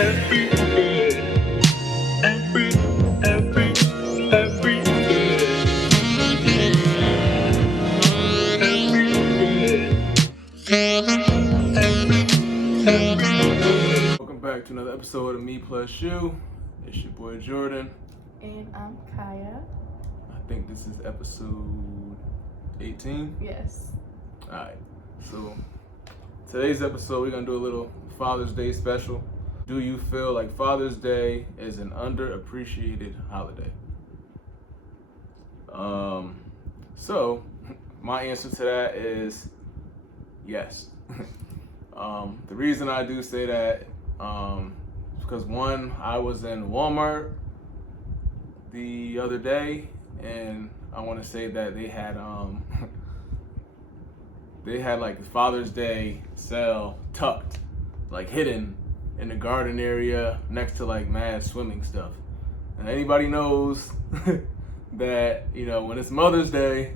every day, every day, every day. Welcome back to another episode of Me Plus You. It's your boy Jordan. And I'm Kiya. I think this is episode 18. Yes. Alright, so today's episode we're going to do a little Father's Day special. Do you feel like Father's Day is an underappreciated holiday? So my answer to that is yes. The reason I do say that is because one, I was in Walmart the other day, and I want to say that they had like the Father's Day sale tucked, like hidden in the garden area next to like mad swimming stuff. And anybody knows that, you know, when it's Mother's Day,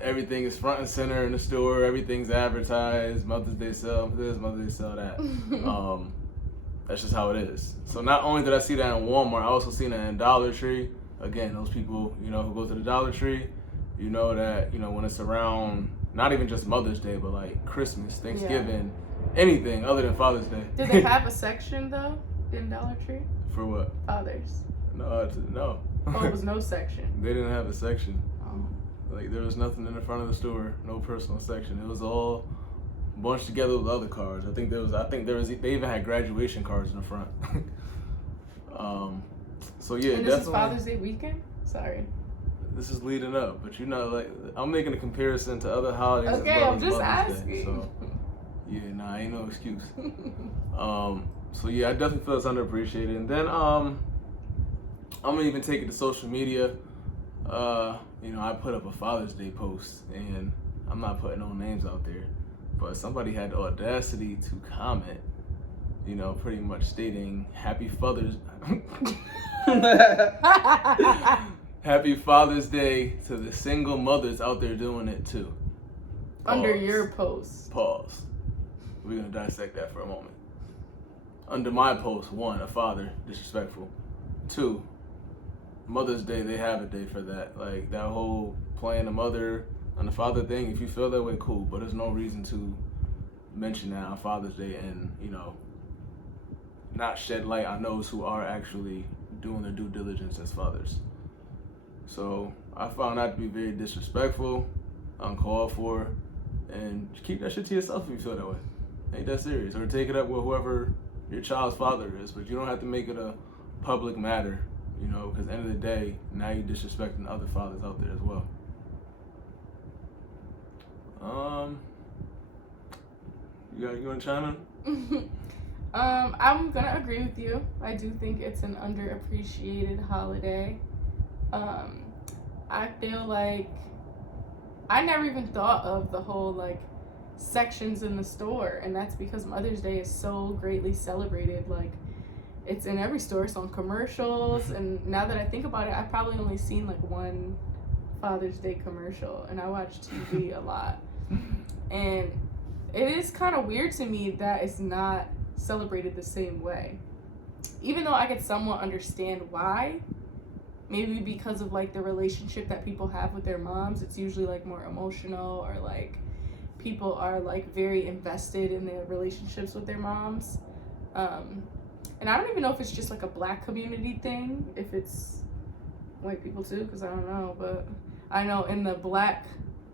everything is front and center in the store, everything's advertised, Mother's Day sale this, Mother's Day sale that. That's just how it is. So not only did I see that in Walmart, I also seen that in Dollar Tree. Again, those people, you know, who go to the Dollar Tree, you know that, you know, when it's around, not even just Mother's Day, but like Christmas, Thanksgiving, anything other than Father's Day. Did they have a section though in Dollar Tree? For what? Fathers. No. Oh, it was no section. They didn't have a section. Oh. Like there was nothing in the front of the store, no personal section. It was all bunched together with other cars. I think they even had graduation cards in the front. So yeah, and this is Father's Day weekend? Sorry. This is leading up, but you know, like I'm making a comparison to other holidays. Okay, as well I'm as just Mother's asking. Day, so yeah, ain't no excuse. So yeah, I definitely feel it's underappreciated. And then I'm gonna even take it to social media. You know, I put up a Father's Day post, and I'm not putting no names out there, but somebody had the audacity to comment, you know, pretty much stating Happy Father's Day to the single mothers out there doing it too. Under your post. Pause. We're gonna dissect that for a moment. Under my post, one, a father, disrespectful. Two, Mother's Day, they have a day for that. Like that whole playing the mother and the father thing, if you feel that way, cool. But there's no reason to mention that on Father's Day and, you know, not shed light on those who are actually doing their due diligence as fathers. So I found that to be very disrespectful, uncalled for, and keep that shit to yourself if you feel that way. Ain't that serious. Or take it up with whoever your child's father is, but you don't have to make it a public matter, you know, because at the end of the day, now you're disrespecting other fathers out there as well. You want to chime in? I'm gonna agree with you. I do think it's an underappreciated holiday. I feel like I never even thought of the whole like sections in the store, and that's because Mother's Day is so greatly celebrated. Like it's in every store, it's on commercials, and now that I think about it, I've probably only seen like one Father's Day commercial, and I watch TV a lot. And it is kind of weird to me that it's not celebrated the same way. Even though I could somewhat understand why, maybe because of like the relationship that people have with their moms, it's usually like more emotional, or like people are like very invested in their relationships with their moms. And I don't even know if it's just like a Black community thing, if it's white people too, because I don't know, but I know in the Black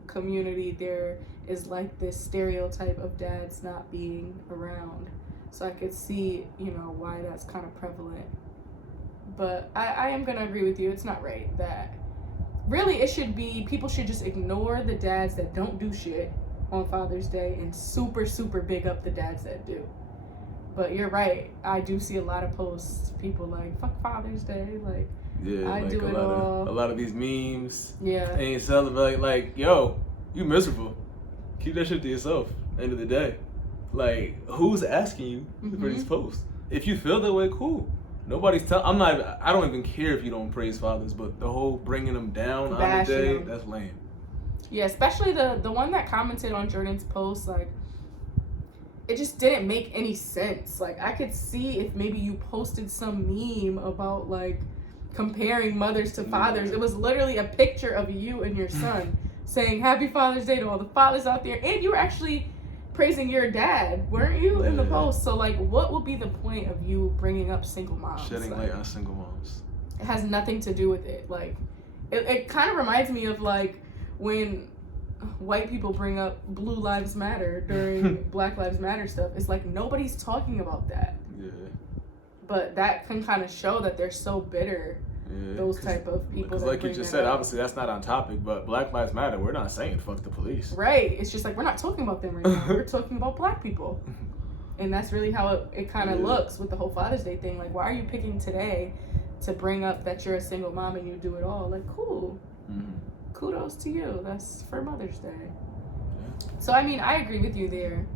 community there is like this stereotype of dads not being around. So I could see, you know, why that's kind of prevalent. But I am going to agree with you. It's not right that really it should be, people should just ignore the dads that don't do shit on Father's Day and super, super big up the dads that do. But you're right. I do see a lot of posts, people like, fuck Father's Day. Like, yeah, I like do it all. A lot of these memes. Yeah. Ain't celebrate like, yo, you miserable. Keep that shit to yourself. End of the day. Like, who's asking you for these posts? If you feel that way, cool. Nobody's telling. I don't even care if you don't praise fathers, but the whole bringing them down on the day, that's lame. Yeah, especially the one that commented on Jordan's post, like, it just didn't make any sense. Like, I could see if maybe you posted some meme about, like, comparing mothers to fathers. It was literally a picture of you and your son saying Happy Father's Day to all the fathers out there, and you were actually praising your dad, weren't you, in the post? So, like, what would be the point of you bringing up single moms? Shedding like, light on single moms. It has nothing to do with it. Like, it kind of reminds me of, like, when white people bring up Blue Lives Matter during Black Lives Matter stuff. It's like nobody's talking about that. Yeah. But that can kind of show that they're so bitter. Yeah, those type of people. Because like you just said, obviously that's not on topic, but Black Lives Matter, we're not saying fuck the police. Right. It's just like we're not talking about them right now. We're talking about black people. And that's really how it kind of looks with the whole Father's Day thing. Like, why are you picking today to bring up that you're a single mom and you do it all? Like, cool. Mm-hmm. Kudos to you. That's for Mother's Day. Yeah. So, I mean, I agree with you there.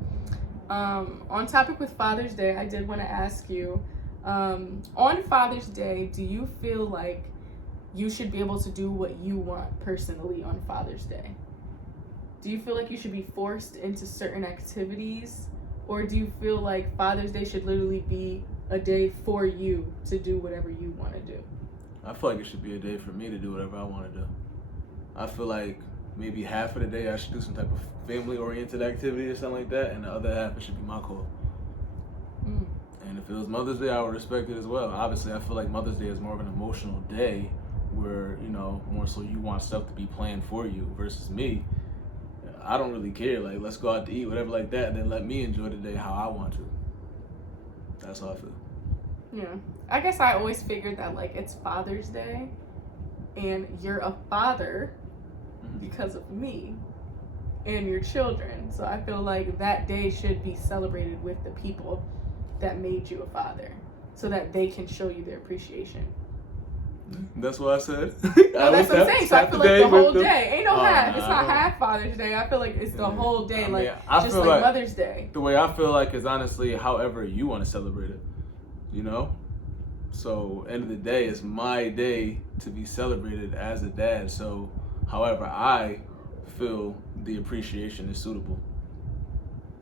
On topic with Father's Day, I did want to ask you, on Father's Day, do you feel like you should be able to do what you want personally on Father's Day? Do you feel like you should be forced into certain activities? Or do you feel like Father's Day should literally be a day for you to do whatever you want to do? I feel like it should be a day for me to do whatever I want to do. I feel like maybe half of the day I should do some type of family-oriented activity or something like that, and the other half it should be my call. Mm. And if it was Mother's Day, I would respect it as well. Obviously, I feel like Mother's Day is more of an emotional day where, you know, more so you want stuff to be planned for you versus me. I don't really care. Like, let's go out to eat, whatever like that, and then let me enjoy the day how I want to. That's how I feel. Yeah. I guess I always figured that, like, it's Father's Day, and you're a father because of me and your children. So I feel like that day should be celebrated with the people that made you a father so that they can show you their appreciation. That's what I said. No, that's what I'm saying. So I feel like the whole day. Ain't no half. It's not half Father's Day. I feel like it's the whole day. I mean, just like Mother's Day. The way I feel like is honestly however you want to celebrate it. You know? So end of the day, it's my day to be celebrated as a dad. So however I feel the appreciation is suitable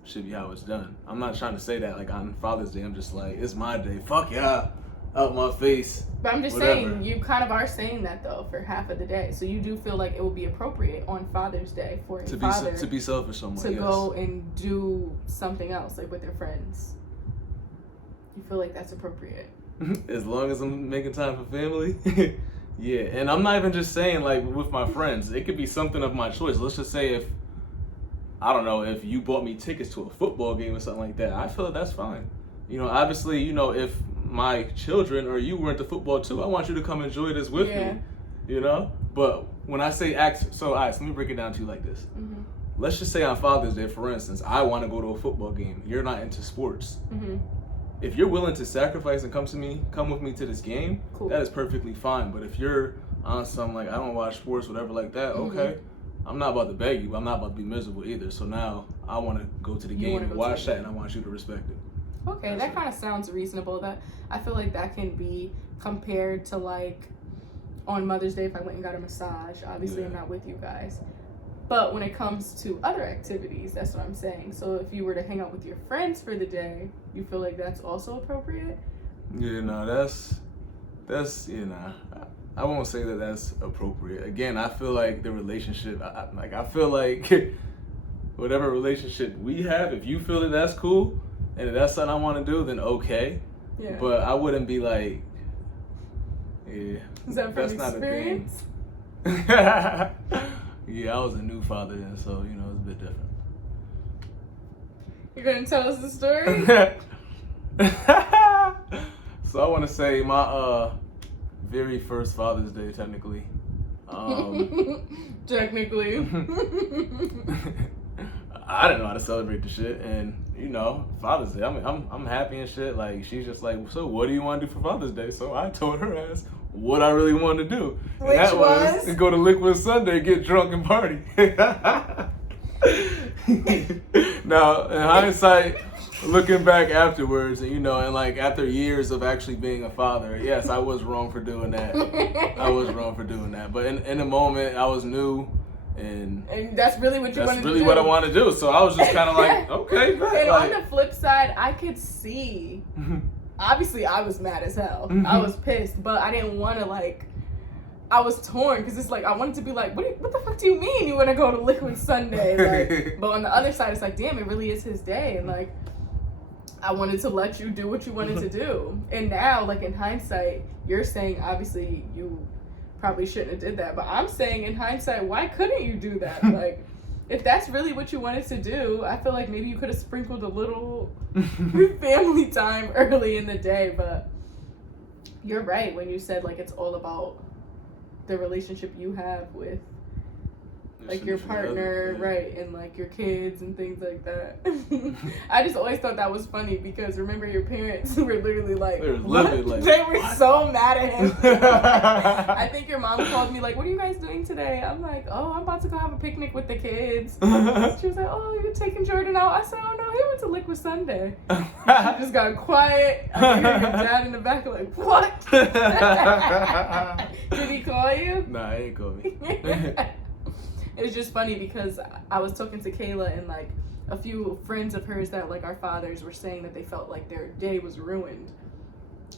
should be how it's done. I'm not trying to say that like on Father's Day. I'm just like, it's my day. Fuck yeah. Out my face. But I'm just saying, you kind of are saying that though for half of the day. So you do feel like it would be appropriate on Father's Day for a father to be selfish somewhat, to go and do something else, like with their friends. You feel like that's appropriate? As long as I'm making time for family. Yeah, and I'm not even just saying like with my friends. It could be something of my choice. Let's just say if, I don't know, if you bought me tickets to a football game or something like that, I feel like that's fine. You know, obviously, you know, if my children or you were into football too, I want you to come enjoy this with me, you know? But when I say act, so all right, so let me break it down to you like this. Mm-hmm. Let's just say on Father's Day, for instance, I want to go to a football game. You're not into sports. Mm-hmm. If you're willing to sacrifice and come with me to this game, cool. That is perfectly fine. But if you're on some like, I don't watch sports, whatever like that, okay. I'm not about to beg you, but I'm not about to be miserable either. So now I want to go to the game and watch that, and I want you to respect it. Okay, that kind of sounds reasonable. That I feel like that can be compared to like on Mother's Day if I went and got a massage. Obviously, I'm not with you guys. But when it comes to other activities, that's what I'm saying. So if you were to hang out with your friends for the day, you feel like that's also appropriate? Yeah, no, that's you know, I won't say that that's appropriate. Again, I feel like the relationship, I feel like whatever relationship we have, if you feel that that's cool, and if that's something I want to do, then okay. Yeah. But I wouldn't be like, yeah. Is that from experience? Yeah, I was a new father then, so, you know, it's a bit different. You're going to tell us the story? So I want to say my very first Father's Day, technically. Technically. I didn't know how to celebrate the shit, and you know, Father's Day. I mean, I'm happy and shit. Like she's just like, so what do you want to do for Father's Day? So I told her ass what I really wanted to do. Which that was go to Liquid Sunday, get drunk and party. Now, in hindsight, looking back afterwards, and you know, and like after years of actually being a father, yes, I was wrong for doing that. I was wrong for doing that. But in the moment, I was new. And that's really what you want to do. That's really what I want to do. So I was just kind of like, okay. Man, and like, on the flip side, I could see. Obviously, I was mad as hell. I was pissed, but I didn't want to like. I was torn because it's like I wanted to be like, what the fuck do you mean you want to go to Liquid Sunday? Like, but on the other side, it's like, damn, it really is his day, and like, I wanted to let you do what you wanted to do. And now, like in hindsight, you're saying obviously you probably shouldn't have did that, but I'm saying in hindsight, why couldn't you do that? Like, if that's really what you wanted to do, I feel like maybe you could have sprinkled a little family time early in the day. But you're right when you said like it's all about the relationship you have with like your partner, right, and like your kids and things like that. I just always thought that was funny because remember your parents were literally like, they were so mad at him. I think your mom called me like, what are you guys doing today? I'm like, oh, I'm about to go have a picnic with the kids. She was like, oh, you're taking Jordan out? I said, oh no, he went to Liquid Sunday. She just got quiet. I could hear your dad in the back like, what? Did he call you? Nah, he ain't called me. It's just funny because I was talking to Kayla and like a few friends of hers that like our fathers were saying that they felt like their day was ruined,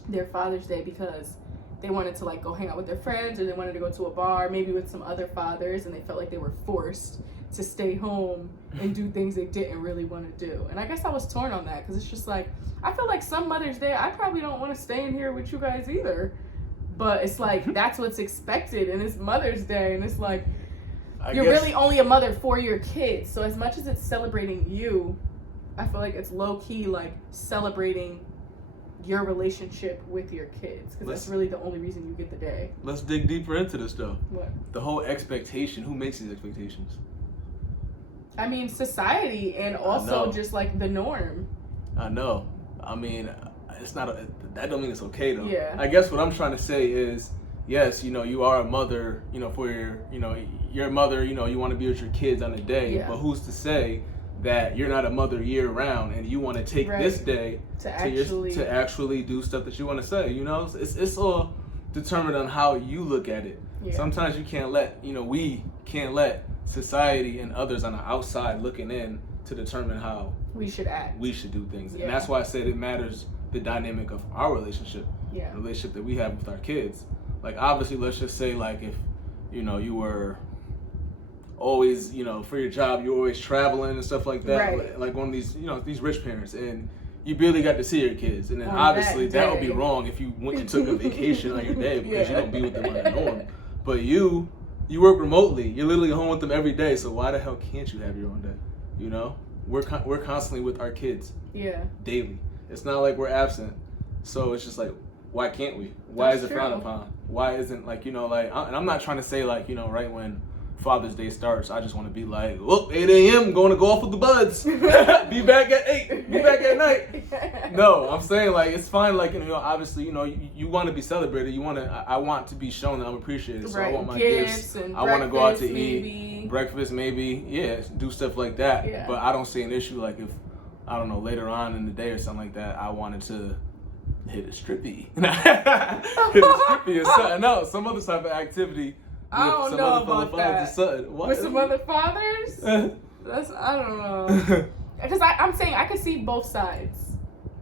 their Father's Day, because they wanted to like go hang out with their friends or they wanted to go to a bar maybe with some other fathers and they felt like they were forced to stay home and do things they didn't really want to do. And I guess I was torn on that because it's just like I feel like some Mother's Day I probably don't want to stay in here with you guys either, but it's like that's what's expected and it's Mother's Day and it's like you're really only a mother for your kids. So as much as it's celebrating you, I feel like it's low-key like celebrating your relationship with your kids. Because that's really the only reason you get the day. Let's dig deeper into this though. What? The whole expectation. Who makes these expectations? I mean, society and also just like the norm. I know. I mean, it's not, that don't mean it's okay though. Yeah. I guess what I'm trying to say is, yes, you know, you are a mother, you know, for your mother, you know, you want to be with your kids on a day, but who's to say that you're not a mother year round and you want to take this day to actually do stuff that you want to say, you know? It's all determined on how you look at it. Yeah. Sometimes you can't let, you know, we can't let society and others on the outside looking in to determine how we should act. We should do things. Yeah. And that's why I said it matters the dynamic of our relationship, the relationship that we have with our kids. Like, obviously, let's just say, like, if, you know, you were always, you know, for your job, you're always traveling and stuff like that. Like one of these, you know, these rich parents, and you barely got to see your kids. And then obviously that would be wrong if you went and took a vacation on your day because you don't be with them on the norm. But you work remotely. You're literally home with them every day. So why the hell can't you have your own day? You know, we're constantly with our kids. Yeah. Daily. It's not like we're absent. So it's just like, why can't we? Why is it frowned upon? Why isn't, like, you know, like, and I'm not trying to say, like, you know, right when Father's Day starts, I just want to be like, look, 8 a.m., going to golf with the buds. Be back at 8. Be back at night. No, I'm saying, like, it's fine. Like, you know, obviously, you know, you want to be celebrated. I want to be shown that I'm appreciated. So I want my gifts. I want to go out to eat. Breakfast, maybe. Yeah, do stuff like that. Yeah. But I don't see an issue, like, if, I don't know, later on in the day or something like that, I wanted to hit a strippy. Hit a strippy or something else. Some other type of activity. I don't know about that. With some other fathers? I don't know. Because I'm saying I could see both sides.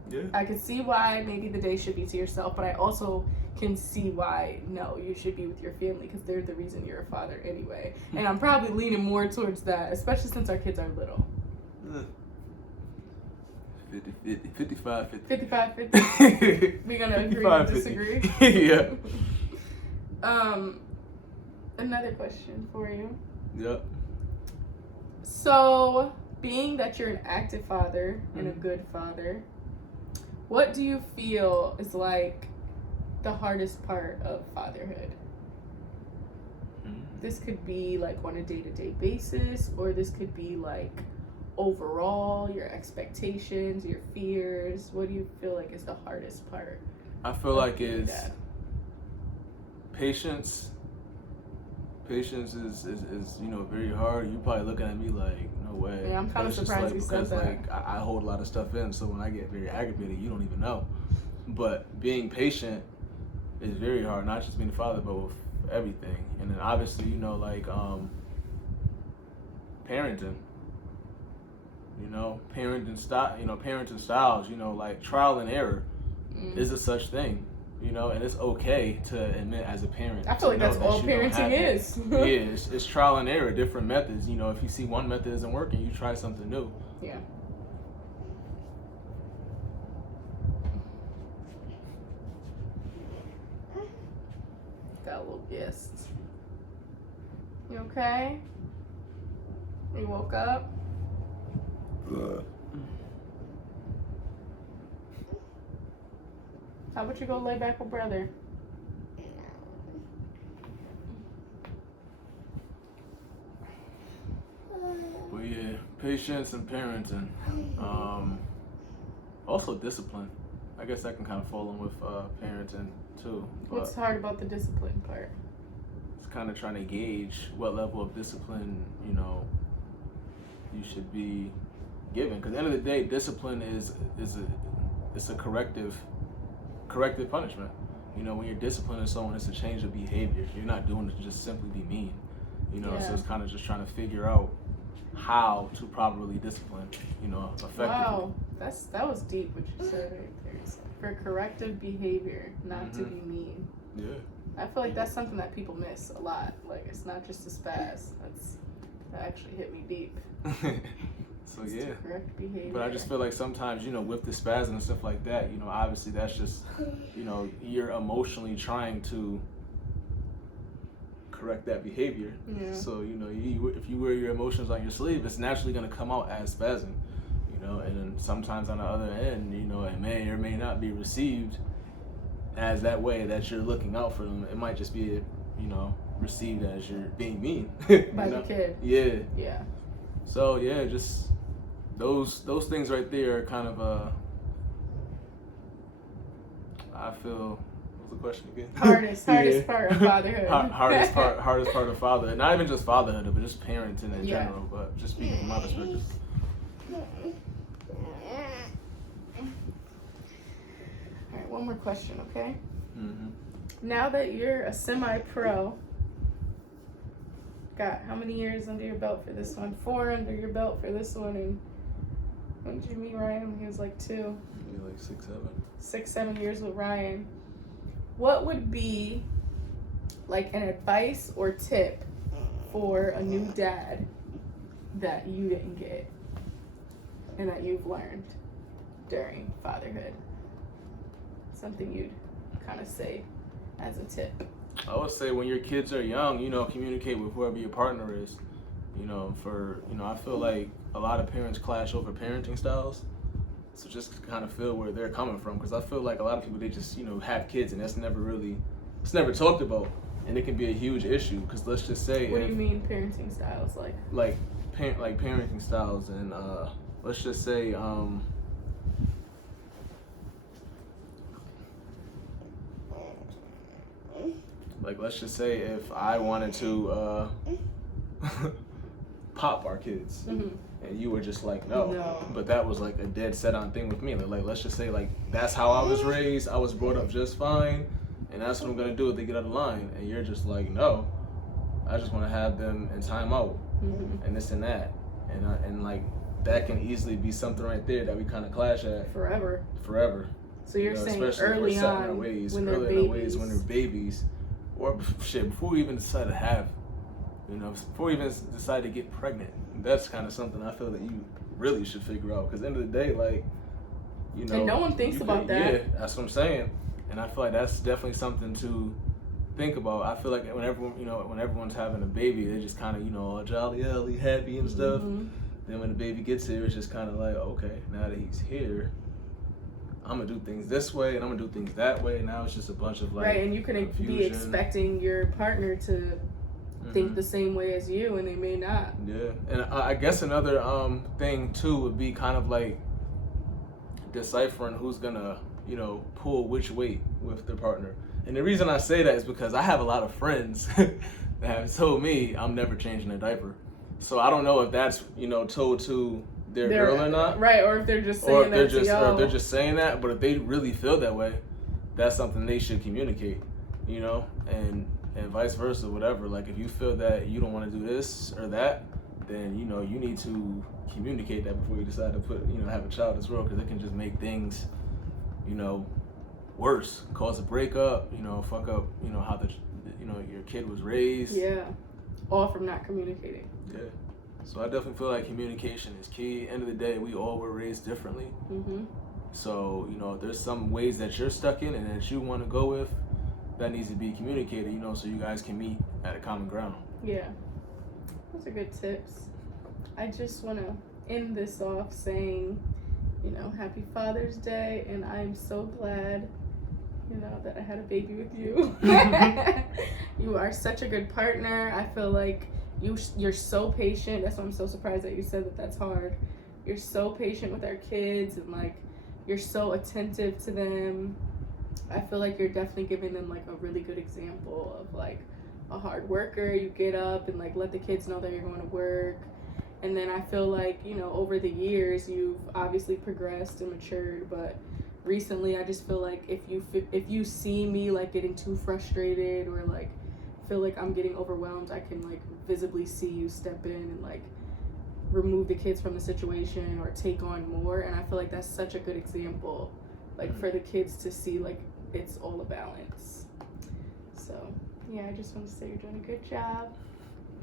Yeah. I could see why maybe the day should be to yourself, but I also can see why, no, you should be with your family because they're the reason you're a father anyway. And I'm probably leaning more towards that, especially since our kids are little. 50-50. 55-50. We're going to agree or disagree? Yeah. Another question for you. Yep. So, being that you're an active father and a good father, what do you feel is like the hardest part of fatherhood? This could be like on a day-to-day basis, or this could be like overall, your expectations, your fears. What do you feel like is the hardest part? I feel like it's patience. Patience is you know, very hard. You're probably looking at me like, no way. Yeah, I'm kind of surprised you said that. Like, I hold a lot of stuff in, so when I get very aggravated, you don't even know. But being patient is very hard, not just being a father, but with everything. And then obviously, you know, like, parenting. Parenting styles. Like trial and error is a such thing. And it's okay to admit as a parent. I feel like that's all parenting is. Yeah, it's trial and error, different methods. If you see one method isn't working, you try something new. Yeah. Got a little guest. You okay? You woke up? How about you go lay back with brother? But yeah, patience and parenting. Also discipline. I guess that can kind of fall in with parenting too. What's hard about the discipline part? It's kind of trying to gauge what level of discipline, you should be given. Because at the end of the day, discipline is a corrective punishment. When you're disciplining someone, it's a change of behavior. You're not doing it to just simply be mean. So it's kind of just trying to figure out how to properly discipline, effectively. Wow, that was deep what you said right there. For corrective behavior, not to be mean. Yeah. I feel like that's something that people miss a lot. Like, it's not just a spaz. That actually hit me deep. So it's yeah. Correct behavior. But I just feel like sometimes, with the spasm and stuff like that, obviously that's just, you're emotionally trying to correct that behavior. Yeah. So, if you wear your emotions on your sleeve, it's naturally going to come out as spasm, and then sometimes on the other end, it may or may not be received as that way that you're looking out for them. It might just be, received as you're being mean. By the kid. Yeah. Yeah. So, yeah, just those things right there are kind of, I feel, what was the question again? Hardest part of fatherhood. hardest part of fatherhood. Not even just fatherhood, but just parenting in general, but just speaking from my perspective. All right, one more question, okay? Mm-hmm. Now that you're a semi-pro, got how many years under your belt for this one? 4 under your belt for this one, and when did you meet Ryan? When he was like 2. Maybe like 6, 7. 6, 7 years with Ryan. What would be like an advice or tip for a new dad that you didn't get and that you've learned during fatherhood? Something you'd kind of say as a tip. I would say when your kids are young, communicate with whoever your partner is. I feel like a lot of parents clash over parenting styles. So just kind of feel where they're coming from, because I feel like a lot of people, they just, have kids, and it's never talked about, and it can be a huge issue. Because let's just say, what do you mean parenting styles, like parenting styles, and let's just say, let's just say if I wanted to pop our kids. Mm-hmm. And you were just like, no. But that was like a dead set on thing with me. Like, let's just say, that's how I was raised. I was brought up just fine. And that's what I'm going to do if they get out of line. And you're just like, no. I just want to have them in timeout. Mm-hmm. And this and that. And that can easily be something right there that we kind of clash at. Forever. So you're saying early on, when they're babies. Or shit, before we even decide to have, before we even decide to get pregnant. That's kind of something I feel that you really should figure out. Because at the end of the day, and no one thinks about that. Yeah, that's what I'm saying. And I feel like that's definitely something to think about. I feel like when everyone's having a baby, they're just kind of, all jolly, happy and stuff. Mm-hmm. Then when the baby gets here, it's just kind of like, okay, now that he's here, I'm gonna do things this way and I'm gonna do things that way. Now it's just a bunch of right, and you can confusion. Be expecting your partner to think the same way as you, and they may not. Yeah, and I guess another thing too would be kind of like deciphering who's gonna pull which weight with their partner. And the reason I say that is because I have a lot of friends that have told me I'm never changing a diaper. So I don't know if that's told to their girl or not, right? Or if they're just saying or if they're just saying that. But if they really feel that way, that's something they should communicate, and vice versa, whatever. Like if you feel that you don't want to do this or that, then you need to communicate that before you decide to have a child in this world, because it can just make things worse, cause a breakup, fuck up how your kid was raised. Yeah, all from not communicating. Yeah. So I definitely feel like communication is key. End of the day, we all were raised differently. So there's some ways that you're stuck in and that you want to go with, that needs to be communicated, so you guys can meet at a common ground. Yeah, those are good tips. I just want to end this off saying, happy Father's Day, and I'm so glad, that I had a baby with you. You are such a good partner. I feel like you're so patient. That's why I'm so surprised that you said that that's hard. You're so patient with our kids, and like you're so attentive to them. I feel like you're definitely giving them like a really good example of like a hard worker. You get up and like let the kids know that you're going to work. And then I feel like, over the years you've obviously progressed and matured, but recently I just feel like if you see me like getting too frustrated or like feel like I'm getting overwhelmed, I can like visibly see you step in and like remove the kids from the situation or take on more. And I feel like that's such a good example, like for the kids to see like it's all a balance. So yeah, I just want to say you're doing a good job,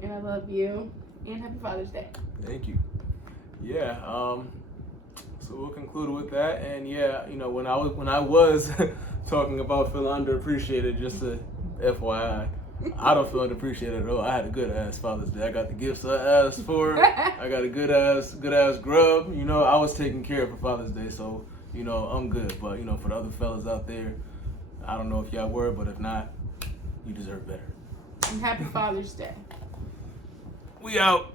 and I love you, and happy Father's Day. Thank you. Yeah, so we'll conclude with that. And yeah, when I was talking about feeling underappreciated, just a FYI, I don't feel underappreciated at all. I had a good ass Father's Day. I got the gifts I asked for. I got a good ass grub. I was taken care of for Father's Day, so I'm good. But for the other fellas out there, I don't know if y'all were, but if not, you deserve better. And happy Father's Day. We out.